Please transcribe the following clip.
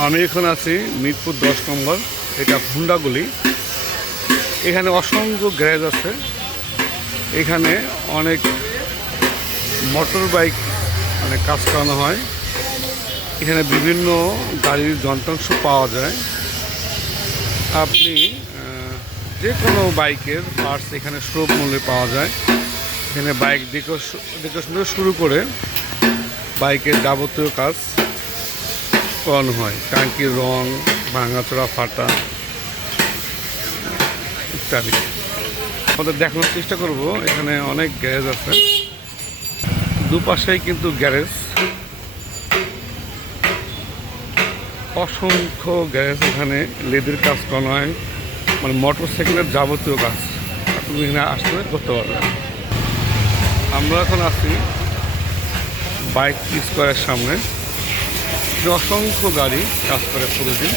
আমি এখন আছি মিরপুর দশ নম্বর, এটা হুন্ডাগুলি এখানে অসংখ্য গ্যারেজ আছে। এখানে অনেক মোটর বাইক মানে কাজ করানো হয়। এখানে বিভিন্ন গাড়ির যন্ত্রাংশ পাওয়া যায়। আপনি যে কোনো বাইকের পার্টস এখানে সুলভ মূল্যে পাওয়া যায়। এখানে বাইক ডেকোরেশন শুরু করে বাইকের যাবতীয় কাজ করানো হয়, টাঙ্কির রং ভাঙাচোরা ফাটা, ইত্যাদি। আমাদের দেখানোর চেষ্টা করব, এখানে অনেক গ্যারেজ আছে। দুপাশেই কিন্তু গ্যারেজ। অসংখ্য গ্যারেজ এখানে, লেদের কাজ করানো হয়। মানে মোটর সাইকেলের যাবতীয় কাজ। আপনি এখানে আসলে করতে পারবেন। আমরা এখন আছি বাইক স্কোয়ারের সামনে। অসংখ্য গাড়ি কাজ করে প্রতিদিন